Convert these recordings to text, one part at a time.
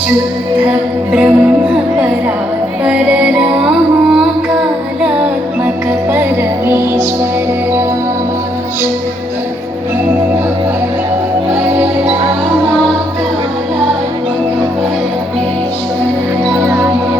शुद्ध ब्रह्म परात्पर रामा कालात्मक परमेश्वर रामा शुद्ध ब्रह्म परात्पर रामा कालात्मक परमेश्वर रामा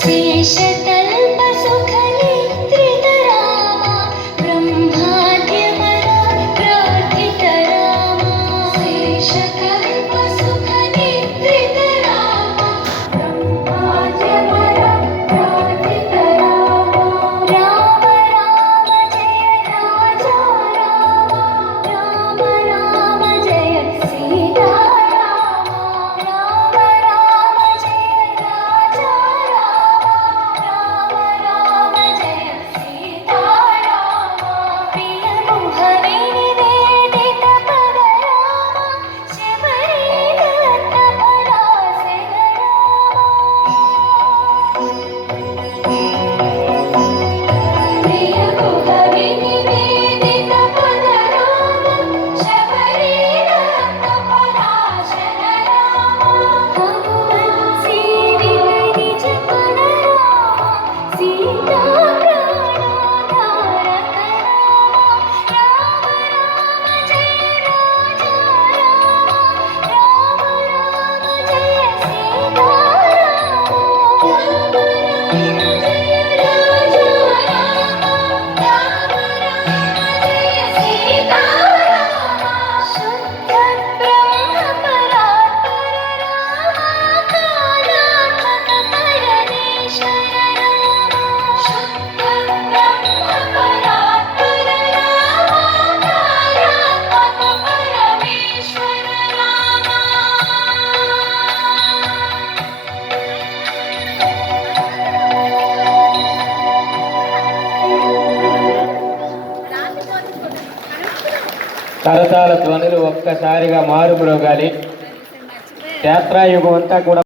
शेषतल्प सुख निद्रित रामा ब्रह्माद्यमरा प्रार्थित रामा शेषतल्प सुख निद्रित रामा ब्रह्माद्यमरा प्रार्थित रामा राम राम जय राजा रामा राम राम जय सीता रामा राम राम जय राजा राम राम जय सीता रामा प्रिय मोहवे निवेदित पद रामा शबरी दत्त पराशर प्रिय मोहवे निवेदित पद रामा शबरी दत्त पराशर भगवन् सेवित निज पद रामा सीता प्राणोद्धारक राम राम जय राजा राम राम जय सीता राम राम जय राजा राम जय सीता शुद्ध ब्रह्म परात्पर रामा कालात्मक परमेश्वर रामा शुद्ध ब्रह्म परात्पर रामा कालात्मक परमेश्वर रामा కరతాళ ధ్వనులు ఒక్కసారిగా మారుమ్రోగాలి. యాత్రాయుగం అంతా కూడా